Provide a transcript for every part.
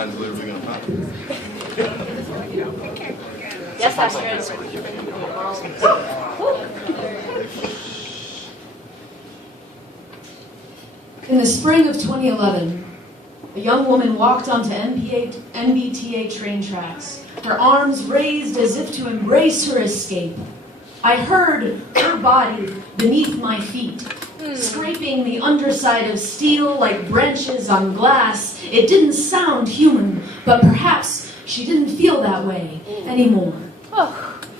mine's literally gonna pop. Yes, that's good. In the spring of 2011, a young woman walked onto NBTA train tracks, her arms raised as if to embrace her escape. I heard her body beneath my feet, scraping the underside of steel like branches on glass. It didn't sound human, but perhaps she didn't feel that way anymore.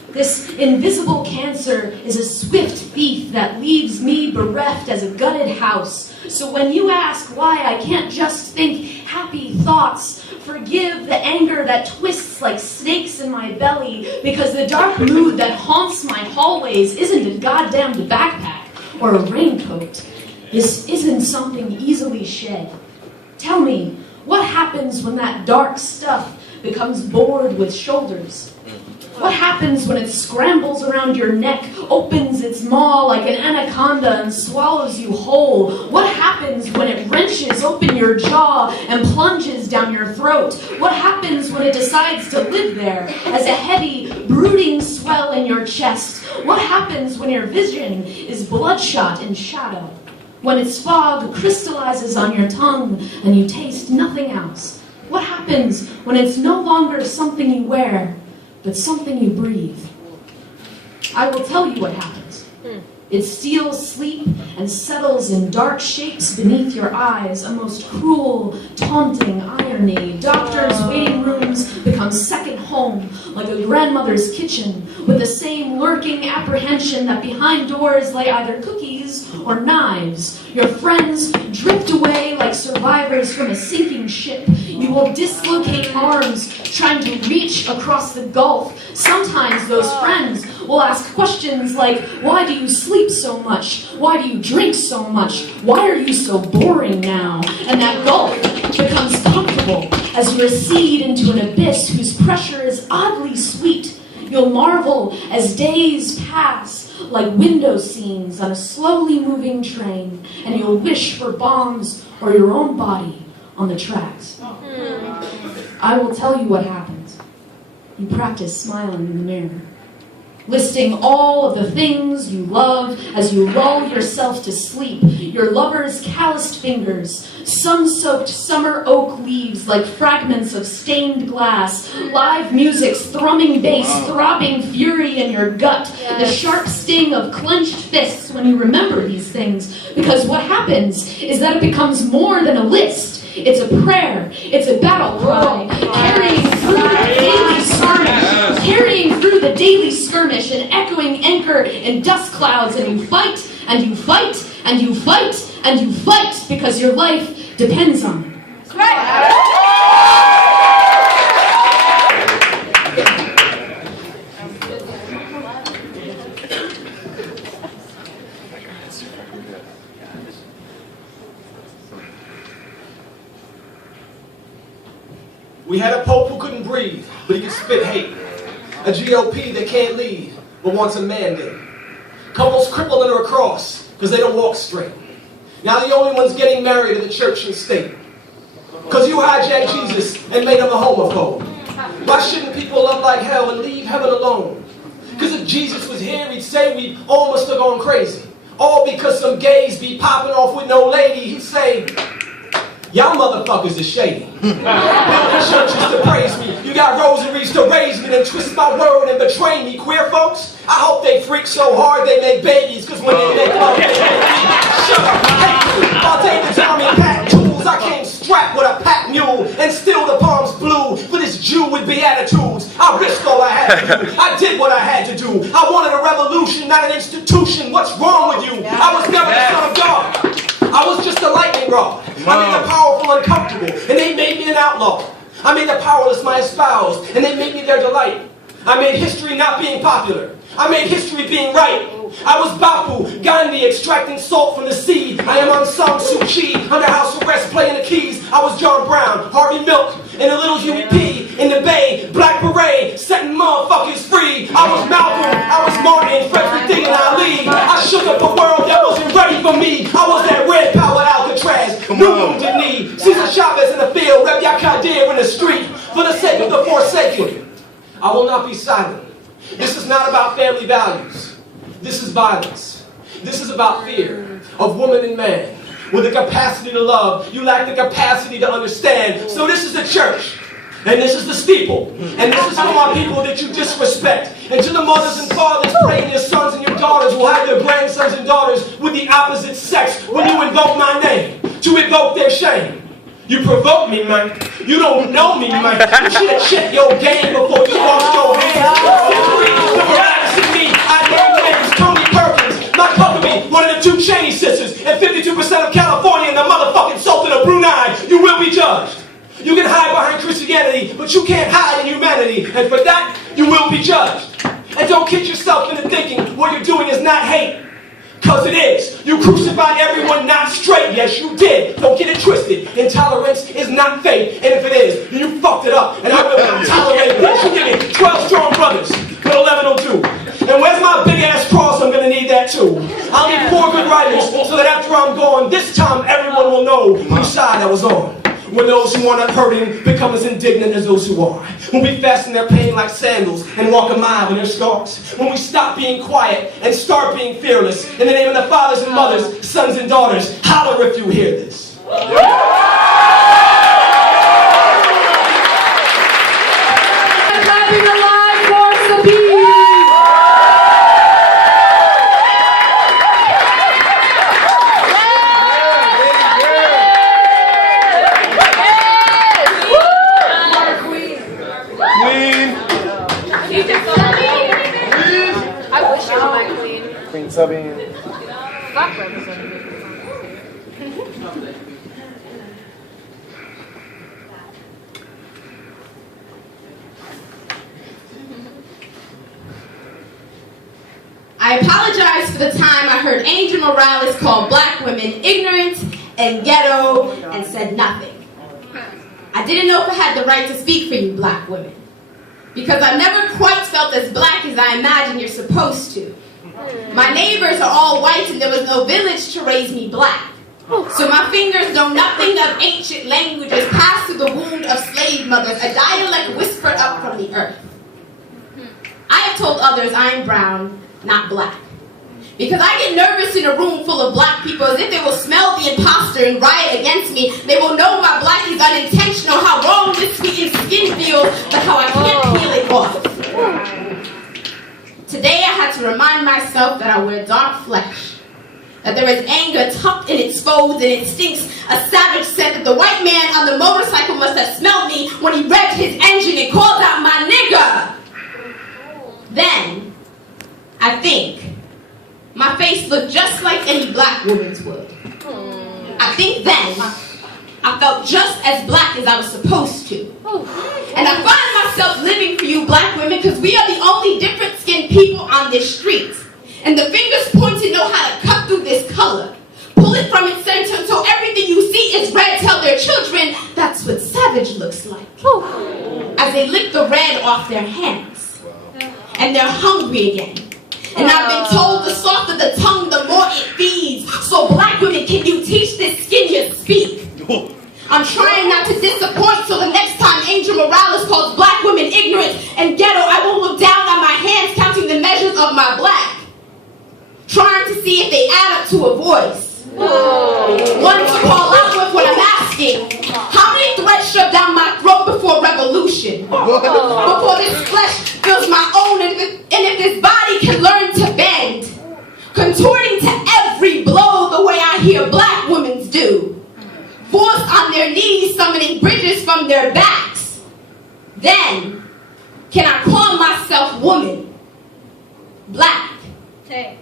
This invisible cancer is a swift thief that leaves me bereft as a gutted house. So when you ask why I can't just think happy thoughts, forgive the anger that twists like snakes in my belly, because the dark mood that haunts my hallways isn't a goddamned backpack or a raincoat. This isn't something easily shed. Tell me, what happens when that dark stuff becomes bored with shoulders? What happens when it scrambles around your neck, opens its maw like an anaconda and swallows you whole? What happens when it wrenches open your jaw and plunges down your throat? What happens when it decides to live there as a heavy, brooding swell in your chest? What happens when your vision is bloodshot in shadow? When its fog crystallizes on your tongue and you taste nothing else? What happens when it's no longer something you wear, but something you breathe? I will tell you what happens. It steals sleep and settles in dark shapes beneath your eyes, a most cruel, taunting irony. Doctors' waiting rooms become second home, like a grandmother's kitchen, with the same lurking apprehension that behind doors lay either cookies or knives. Your friends drift away like survivors from a sinking ship. You will dislocate arms trying to reach across the gulf. Sometimes those friends will ask questions like, why do you sleep so much? Why do you drink so much? Why are you so boring now? And that gulf becomes comfortable as you recede into an abyss whose pressure is oddly sweet. You'll marvel as days pass like window scenes on a slowly moving train, and you'll wish for bombs or your own body on the tracks. I will tell you what happens. You practice smiling in the mirror, listing all of the things you love as you lull yourself to sleep. Your lover's calloused fingers, sun-soaked summer oak leaves like fragments of stained glass, live music's thrumming bass, throbbing fury in your gut, the sharp sting of clenched fists when you remember these things. Because what happens is that it becomes more than a list. It's a prayer. It's a battle cry, carrying through the daily skirmish, an echoing anchor in dust clouds, and you fight, and you fight, and you fight, and you fight, because your life depends on it. We had a pope who couldn't breathe, but he could spit hate. A GOP that can't lead, but wants a mandate. Couples crippled under a cross, because they don't walk straight. Now the only ones getting married are the church and state. Because you hijacked Jesus and made him a homophobe. Why shouldn't people love like hell and leave heaven alone? Because if Jesus was here, he'd say we all must have gone crazy. All because some gays be popping off with no lady. He'd say, y'all motherfuckers are shady. Building churches to praise me. You got rosaries to raise me and twist my word and betray me. Queer folks, I hope they freak so hard they make babies. Because when they make love, they shut up, hate you. I'll take the time and pack tools. I came strapped with a pack mule and still the palms blue for this Jew with beatitudes. I risked all I had to do. I did what I had to do. I wanted a revolution, not an institution. What's wrong with you? I was never the son of God. I was just a lightning rod. I made the powerful uncomfortable, and they made me an outlaw. I made the powerless my espoused, and they made me their delight. I made history not being popular. I made history being right. I was Bapu, Gandhi, extracting salt from the sea. I am Aung San Suu Kyi, under house arrest, playing the keys. I was John Brown, Harvey Milk, and a little Huey P. in the Bay, Black Beret, setting motherfuckers free. I was Malcolm, I was Martin, Frederick D. and Ali. I shook up a world that wasn't ready for me. I was that red power Alcatraz, New Wounded Knee, Cesar Chavez in the field, Reb Yakadir in the street. Thank you. I will not be silent. This is not about family values. This is violence. This is about fear of woman and man. With the capacity to love, you lack the capacity to understand. So this is the church. And this is the steeple. And this is for my people that you disrespect. And to the mothers and fathers praying your sons and your daughters will have their grandsons and daughters with the opposite sex when you invoke my name, to invoke their shame. You provoke me, man. You don't know me, man. You should have checked your game before you washed your hands. The Providence in me, I know names, Tony Perkins, my company, one of the 2 Cheney sisters, and 52% of California and the motherfucking Sultan of Brunei. You will be judged. You can hide behind Christianity, but you can't hide in humanity. And for that, you will be judged. And don't kid yourself into thinking what you're doing is not hate. Because it is. You crucified everyone not straight. Yes, you did. Don't get it twisted. Intolerance is not faith. And if it is, then you fucked it up. And I will not tolerate this. You give me 12 strong brothers, but 11 will do. And where's my big ass cross? I'm going to need that too. I'll need 4 good writers so that after I'm gone, this time everyone will know whose side I was on. When those who are not hurting become as indignant as those who are. When we fasten their pain like sandals and walk a mile in their scars. When we stop being quiet and start being fearless. In the name of the fathers and mothers, sons and daughters, holler if you hear this. Having a live force of peace. I wish you were my queen. Queen subbing. Fuck representing. I apologize for the time I heard Angel Morales call black women ignorant and ghetto and said nothing. I didn't know if I had the right to speak for you black women, because I've never quite felt as black as I imagine you're supposed to. My neighbors are all white and there was no village to raise me black. So my fingers know nothing of ancient languages passed through the wound of slave mothers, a dialect whispered up from the earth. I have told others I'm brown, not black. Because I get nervous in a room full of black people, as if they will smell the imposter and riot against me. They will know my black is unintentional, how wrong this sweetened skin feels, but how I can't peel it off. Today I had to remind myself that I wear dark flesh, that there is anger tucked in its folds and it stinks a savage scent that the white man on the motorcycle must have smelled me when he revved his engine and called out my nigger. Then, I think, my face looked just like any black woman's would. I think then, I felt just as black as I was supposed to. And I find myself living for you black women because we are the only different skinned people on this street. And the fingers pointed know how to cut through this color. Pull it from its center until everything you see is red. Tell their children that's what savage looks like. As they lick the red off their hands. And they're hungry again. And I've been told the softer the tongue, the more it feeds. So black women, can you teach this skin to speak? I'm trying not to disappoint, so the next time Angel Morales calls black women ignorant and ghetto, I won't look down on my hands counting the measures of my black. Trying to see if they add up to a voice. One to call out with what I'm asking. How many threats shoved down my throat before revolution? Before this flesh feels my own, and if this body can learn to bend, contorting to every blow the way I hear black women's do. Forced on their knees, summoning bridges from their backs. Then, can I call myself woman? Black. Hey.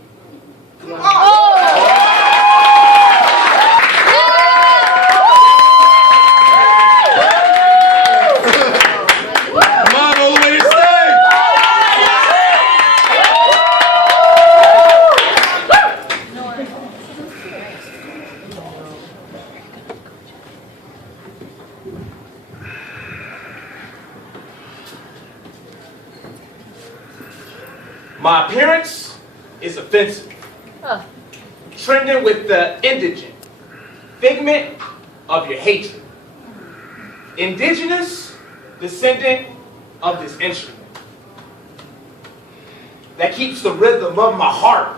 My appearance is offensive. Trending with the indigent, figment of your hatred. Indigenous, descendant, of this instrument that keeps the rhythm of my heart.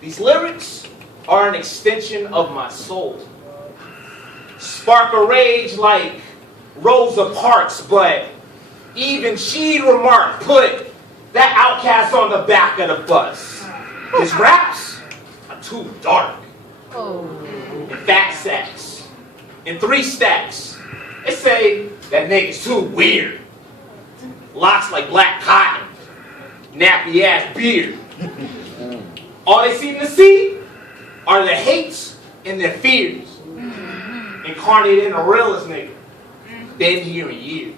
These lyrics are an extension of my soul. Spark a rage like Rosa Parks, but even she'd remark, put that outcast on the back of the bus. His raps are too dark. And fat sacks. And 3 stacks. They say that nigga's too weird. Locks like black cotton. Nappy ass beard. All they seem to see are their hates and their fears. Incarnated in the realest nigga. Been here in years.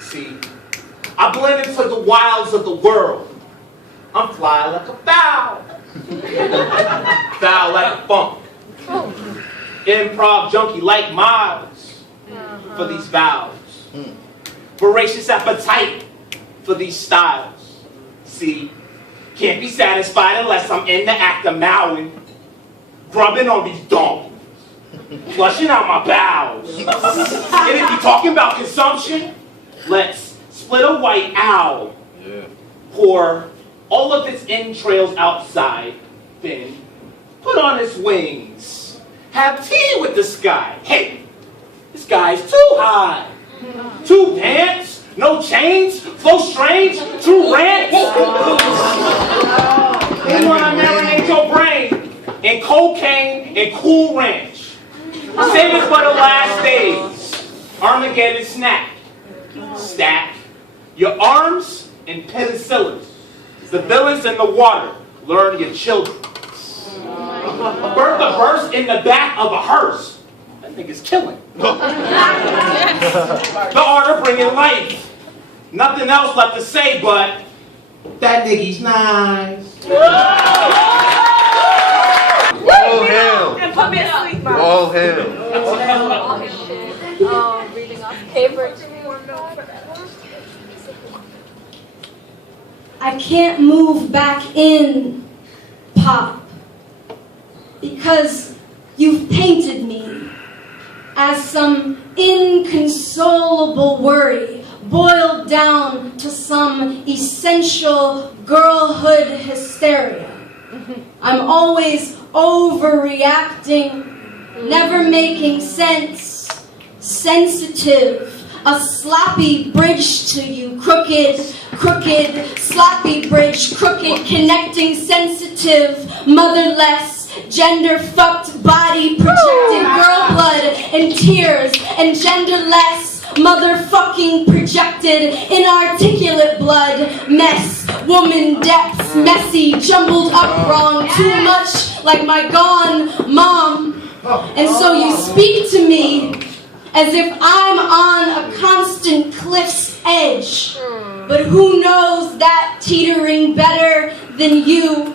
See, I blend into the wilds of the world. I'm fly like a fowl. Foul like a funk. Improv junkie like Miles for these vows. Voracious appetite for these styles. See, can't be satisfied unless I'm in the act of mowing. Grubbing on these donkeys. Flushing out my bowels. And if you're talking about consumption, let's split a white owl. Pour all of its entrails outside. Then put on its wings. Have tea with the sky. Hey, the sky's too high. 2 pants, no chains, flow strange, 2 rants. You wanna marinate your brain in cocaine and Cool Ranch. Save it for the last days. Armageddon snack. Stack your arms in penicillin. The villains in the water. Learn your children. Bertha burst in the back of a hearse. That nigga's killing. The art of bringing life. Nothing else left to say but that nigga's nice. All hail. And put me asleep, Mom. All hail. Oh, shit. Oh, reading off paper. I can't move back in, Pop, because you've painted me as some inconsolable worry boiled down to some essential girlhood hysteria. I'm always overreacting, never making sense, sensitive, a sloppy bridge to you, crooked, sloppy bridge, crooked, connecting, sensitive, motherless, gender-fucked body, projected girl blood and tears, and genderless, motherfucking projected, inarticulate blood, mess, woman depths, messy, jumbled up wrong, too much like my gone mom. And so you speak to me as if I'm on a constant cliff's edge. But who knows that teetering better than you?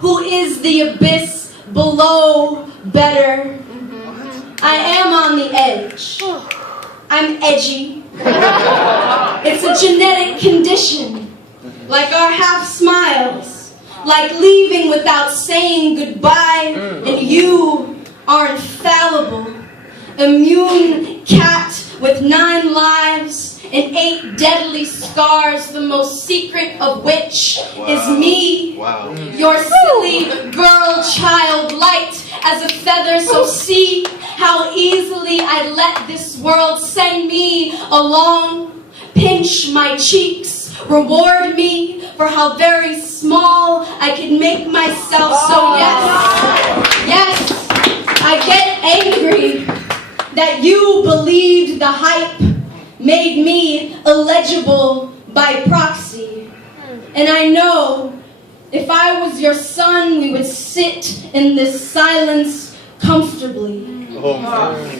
Who is the abyss below better? I am on the edge. I'm edgy. It's a genetic condition, like our half smiles, like leaving without saying goodbye, and you are infallible. Immune cat with 9 lives and 8 deadly scars, the most secret of which is me. Your silly girl child, light as a feather, so see how easily I let this world send me along. Pinch my cheeks, reward me for how very small I can make myself. So yes, I get angry that you believed the hype made me illegible by proxy. And I know if I was your son, we would sit in this silence comfortably.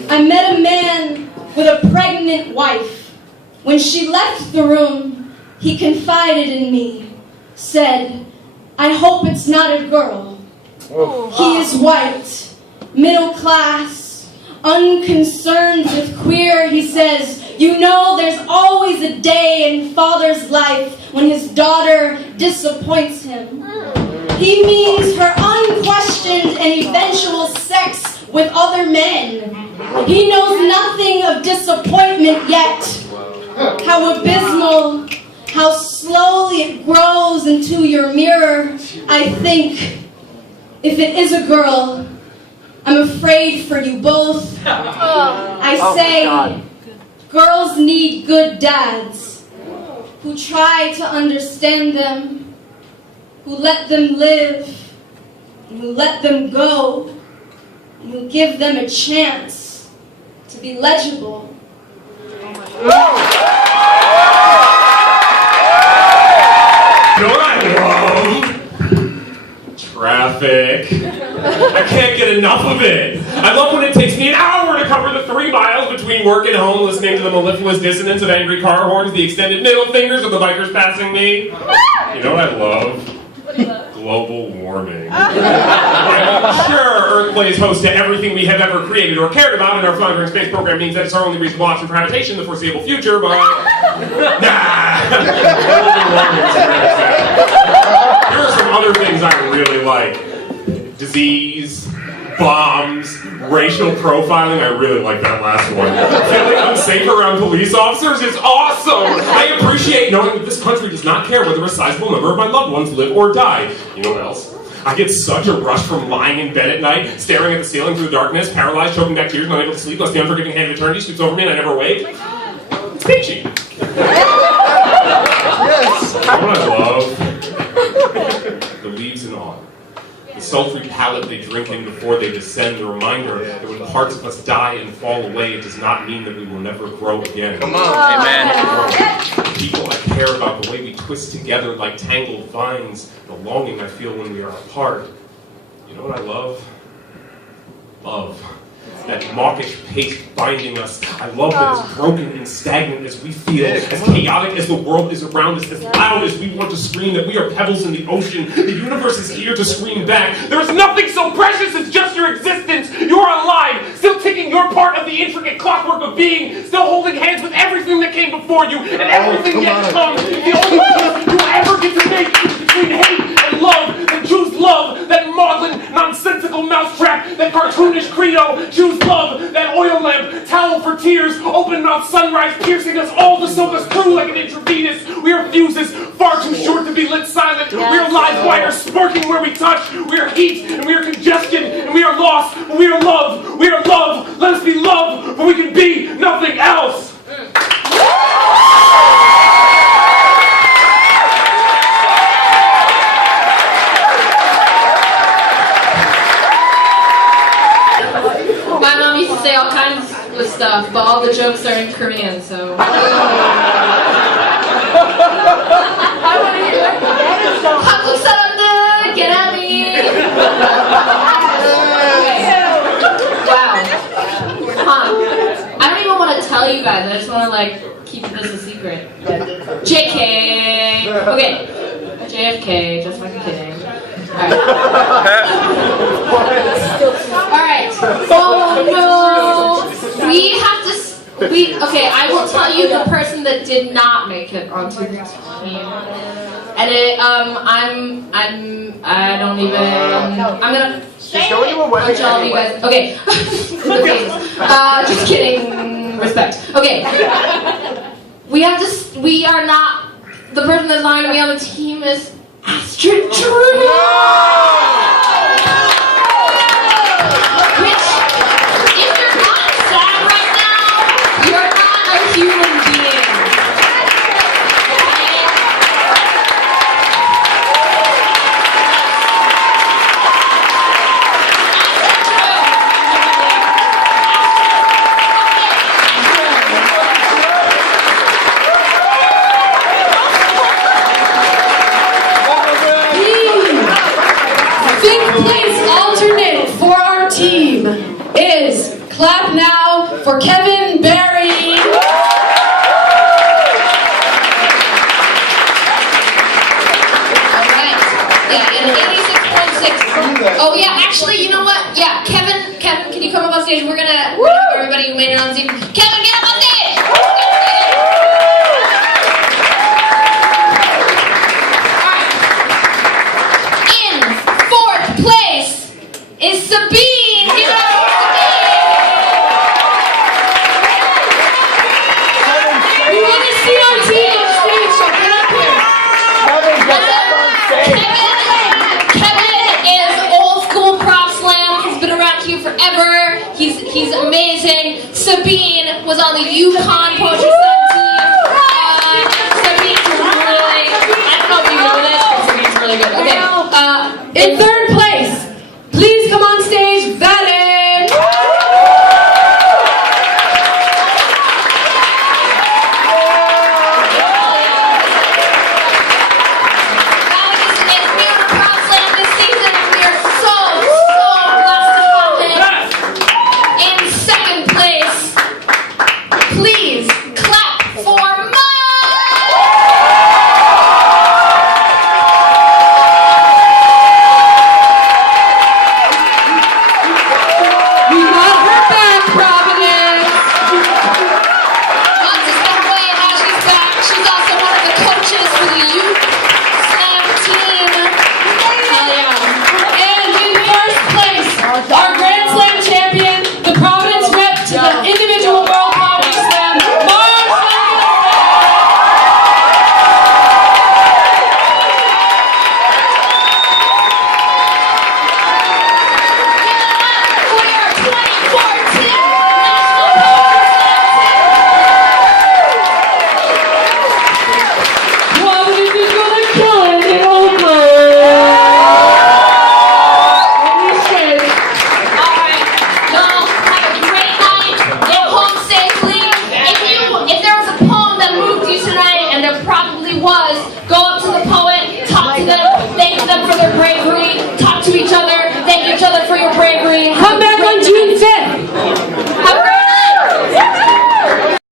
I met a man with a pregnant wife. When she left the room, he confided in me, said, I hope it's not a girl. He is white, middle class, unconcerned with queer. He says, you know, there's always a day in father's life when his daughter disappoints him. He means her unquestioned and eventual sex with other men. He knows nothing of disappointment yet. how abysmal, how slowly it grows into your mirror. I think, if it is a girl, I'm afraid for you both. I say, girls need good dads who try to understand them, who let them live, and who let them go, and who give them a chance to be legible. You know what I love? Traffic. I can't get enough of it. I love when it takes me an hour to cover the 3 miles between work and home, listening to the mellifluous dissonance of angry car horns, the extended middle fingers of the bikers passing me. You know what I love? What do you love? Global warming. Sure, Earth plays host to everything we have ever created or cared about, and our floundering space program means that it's our only reasonable option for habitation in the foreseeable future, but... nah! Here are some other things I really like. Disease, bombs, racial profiling. I really like that last one. Feeling unsafe around police officers is awesome! I appreciate knowing that this country does not care whether a sizable number of my loved ones live or die. You know what else? I get such a rush from lying in bed at night, staring at the ceiling through the darkness, paralyzed, choking back tears, not able to sleep, unless the unforgiving hand of eternity sweeps over me and I never wake. It's peachy. Yes. What I love? The leaves and autumn. The sultry palate they drink in before they descend, a reminder that when parts of us die and fall away, it does not mean that we will never grow again. Come on. Amen. The people I care about, the way we twist together like tangled vines, the longing I feel when we are apart. You know what I love? Love. That mawkish pace binding us. I love that as broken and stagnant as we feel, as chaotic as the world is around us, as loud as we want to scream that we are pebbles in the ocean, the universe is here to scream back. There is nothing so precious as just your existence. You are alive, still ticking your part of the intricate clockwork of being, still holding hands with everything that came before you, and everything yet to come. The only choice you will ever get to make is between hate and love, and choose love, that maudlin, nonsensical mousetrap, that cartoonish credo. Choose love, that oil lamp, towel for tears, open mouth sunrise piercing us all to soak us through like an intravenous. We are fuses far too short to be lit silent. We are live wires sparking where we touch. We are heat and we are congestion and we are lost, but we are love. We are love. Let us be love, but we can be nothing else. My mom used to say all kinds of stuff, but all the jokes are in Korean, so... I want to hear it. 한국 사람들, get at me! Wow. Huh. I don't even want to tell you guys, I just want to, like, keep this a secret. JK! Okay. JFK, just fucking kidding. Alright. Oh no! We have to. Okay, I will tell you the person that did not make it onto the team. And I don't even. I'm gonna. Bunch of all of you guys. Okay. Just kidding. Respect. Okay. We are not. The person that's not gonna be on the team is Astrid Drew! Which, if you're not sad right now, you're not a human being. Is clap now for Kevin Barry. Alright. Yeah, and 86.6. Oh yeah, actually, you know what? Yeah, Kevin, can you come up on stage? We're gonna have everybody who made it on the team. Kevin, get up on stage! Alright. In 4th place is Sabine. Give it up. Who is Sabine was on the Yukon Poetry Slam team. Sabine's really, I don't know if you know this, but Sabine's really good. Okay, in third place,